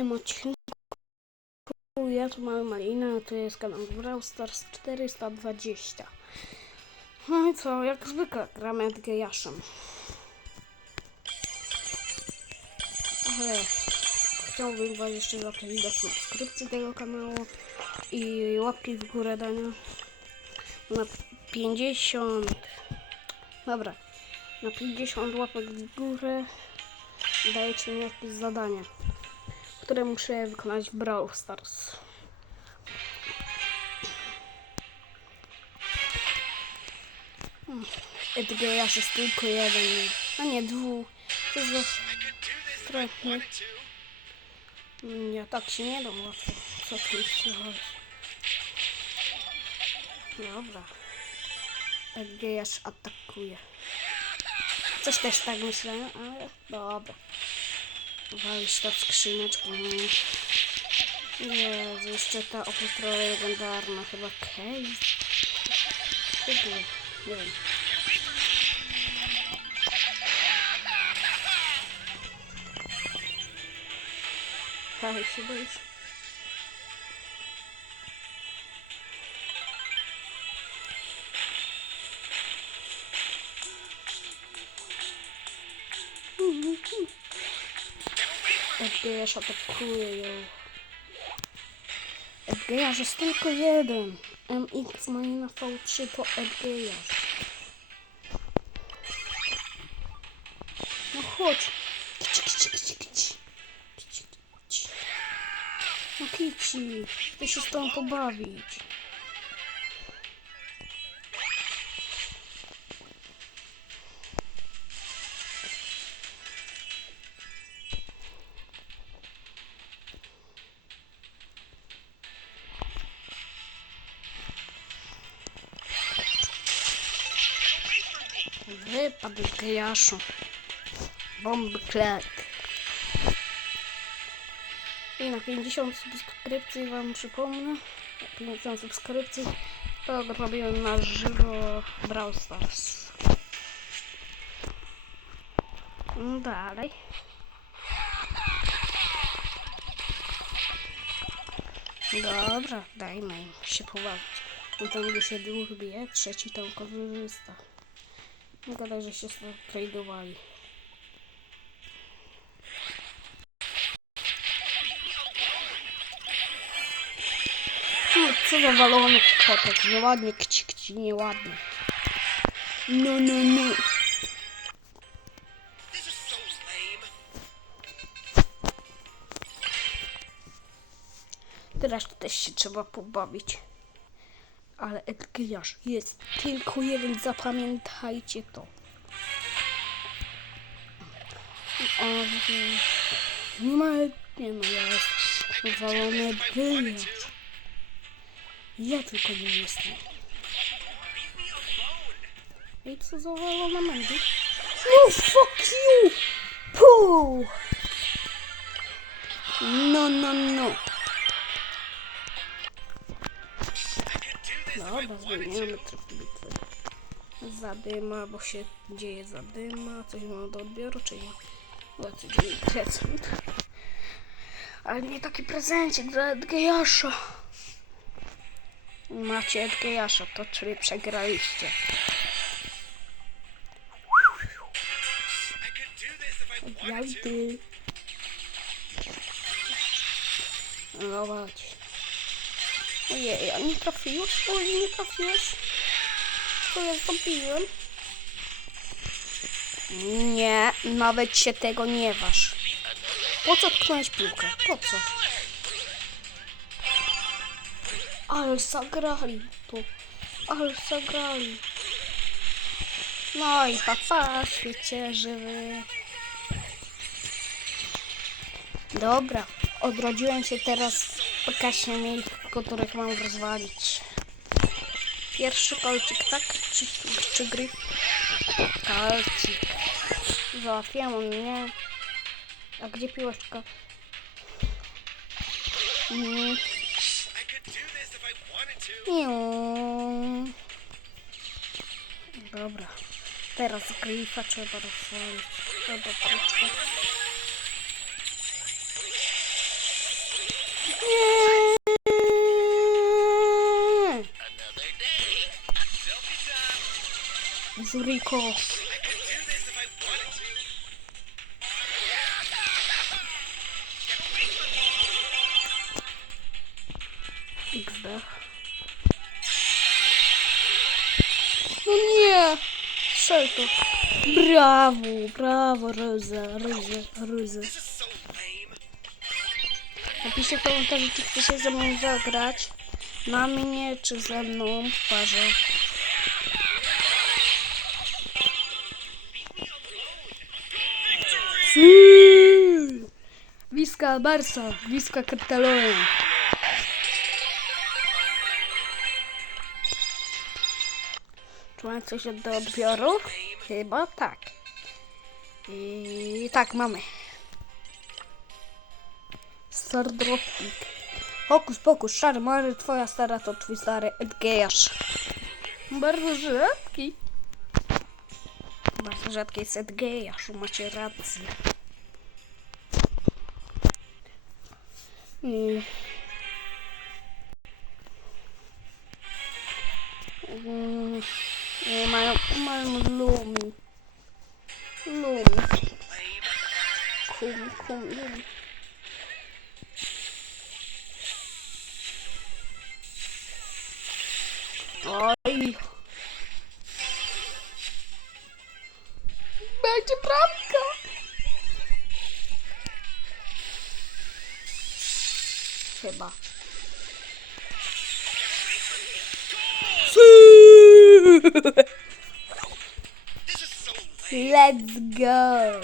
kolejnym odcinku. Ja tu mamy Malina, tu jest kanał Brawl Stars 420. No i co, jak zwykle gramy Edgejaszem. Ale chciałbym was jeszcze zaprosić do subskrypcji tego kanału i łapki w górę dania. Na 50... Dobra, na 50 łapek w górę dajecie mi jakieś zadanie, które muszę wykonać w Brawl Stars. Hmm, Edgejasz jest tylko jeden, a nie dwóch. To jest straszne. Nie, tak się nie da łatwo. Co tu jeszcze chodzi? Dobra. Edgejasz atakuje. Coś też tak myślałem, ale dobra. Walić to w skrzyneczkę. no. Jeszcze ta opustra legendarna, chyba case. Chyba, nie wiem. Hej, się boisz? Edgejasz atakuje ją. Edgejasz jest tylko jeden. MX Marina V3 to Edgejasz. No chodź. Kici, kici, kici, kici. Kici, kici. No kici, chcę się z tobą pobawić. Wypadł Edgejaszu. Bomby klek. I na 50 subskrypcji wam przypomnę. 50 subskrypcji to robiłem na żywo Brawl Stars. No Dalej. Dobra, dajmy się pobawić. No tam gdzie się dwóch bije, trzeci tam korzysta. Nie gadaj, że się tradeowali. No, co za walony kotek. Nieładnie, kci, kci, nieładnie. No, no, no. Teraz też się trzeba pobawić. Ale Edgriarz jest tylko jeden, zapamiętajcie to. Nie ma, nie no, jest walony Edgriarz. Ja tylko nie jestem. Ej, co za walona Mandy? No fuck you! Puh! No, no, no. Dobra, to. tryb bitwy. Zadyma, bo się dzieje zadyma. Coś mam do odbioru, czy nie? Dzieje prezent. Ale nie taki prezencik dla Edgejasza. Macie Edgejasza, to czyli przegraliście. Jajdy. No chodź. Ojej, a nie trafiłeś? Oj, nie trafiłeś. Co ja zrobiłem? Nie, nawet się tego nie waż. Po co tknąłeś piłkę? Po co? Ale zagrali tu. Ale zagrali. No i papa, świecie żywy. Dobra, odrodziłem się teraz w miejsc, których mam rozwalić. Pierwszy kolcik, tak? Czy, czy gry? Kolcik. Załatwiłem mnie. A gdzie piłeczka? Mm. Dobra. Teraz grifa trzeba rozwalić. Trzeba krótko. To. XD. No nie! Strzel to. Brawo, brawo, is so lame. Napiszcie w komentarzu, czy chcecie ze mną zagrać. Na mnie, czy ze mną w parze. Wiska Barsa, Wiska Catalonia. Czy coś do odbioru? Chyba tak. I tak, mamy. Stardropik. Hokus pokus, szary mary, twoja stara to twój stary Edgejasz. Bardzo rzadki. Bardzo rzadki jest Edgejaszu, macie rację. Hum. Hum. É, mas, mas lume. Lume. Como, como, lume. Ai. Mete pra mim. Chyba. Let's go.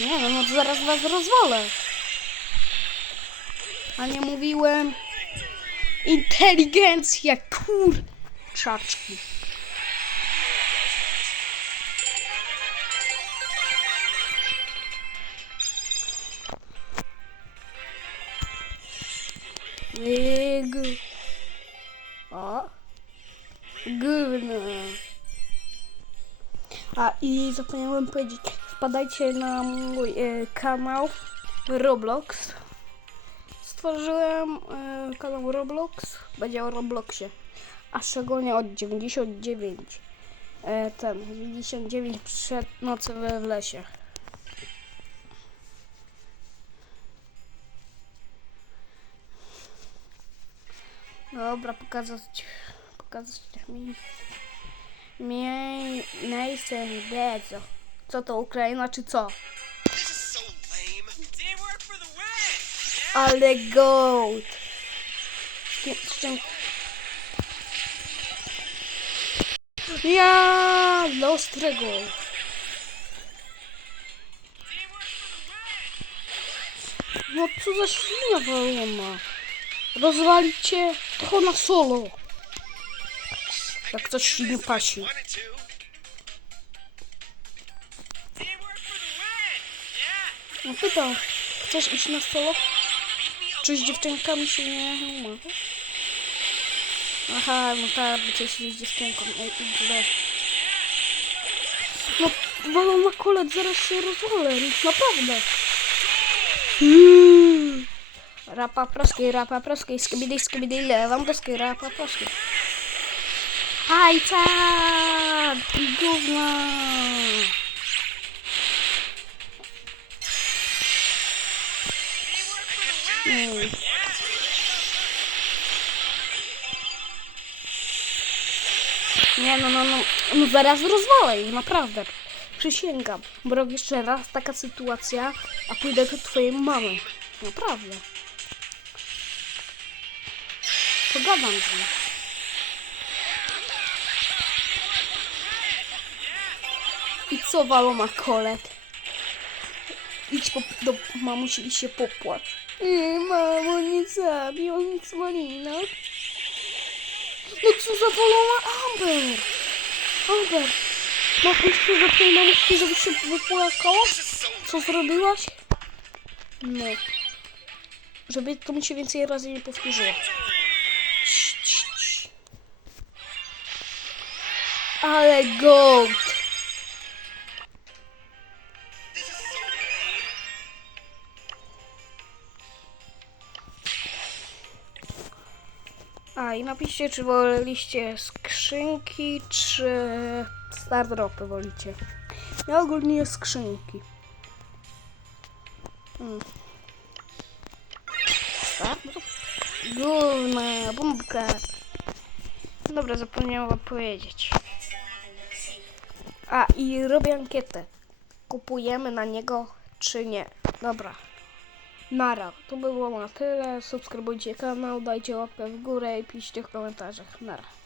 Nie no, no to zaraz was rozwalę. A nie mówiłem. Inteligencja, kurczaczki. Wyg. O. Gówno. A i zapomniałem powiedzieć, wpadajcie na mój e, kanał Roblox. Stworzyłem e, kanał Roblox, będzie o Robloxie, a szczególnie od 99. E, ten 99 przed nocy we w lesie. Dobra, pokazać, pokazać mi Mie- miejsce wiedzą. Co to Ukraina czy co? Ale gold! Z kim- z czym... Ja dla ostrego. No co za świnia walona. Rozwalić cię to na solo. Jak coś ci nie pasi. No pytam, chcesz iść na solo? Czy z dziewczynkami się nie ma? Aha, no tak, bo coś z dziewczynką. Ej, źle. No, wolą na kolet, zaraz się rozwolę. Naprawdę. Mm. Rapa proskiej, rapa proskiej, skibidi, skibidi, lewam proskiej, rapa proskiej. Hajca! Gówno! Mm. Nie no, no, no, no zaraz rozwalę jej, naprawdę. Przysięgam. Bo jeszcze raz taka sytuacja, a pójdę do twojej mamy. Naprawdę. Pogadam z nim. I co walo ma kolet? Idź po, do mamusi i się popłacz. Nie, mamo, nie zabij, on malina. No co za wolona Amber? Amber, masz jeszcze do twojej mamusi, żeby się wypłakała? Co zrobiłaś? No. Żeby to mi się więcej razy nie powtórzyło. Ale gold! A i napiszcie, czy skrzydła skrzynki czy star dropy wolicie? Ja ogólnie skrzynki. Mm. Drop? Gówna, bombka. Dobra, zapomniałam wam powiedzieć. A i robię ankietę. Kupujemy na niego czy nie? Dobra. Nara. To by było na tyle. Subskrybujcie kanał, dajcie łapkę w górę i piszcie w komentarzach. Nara.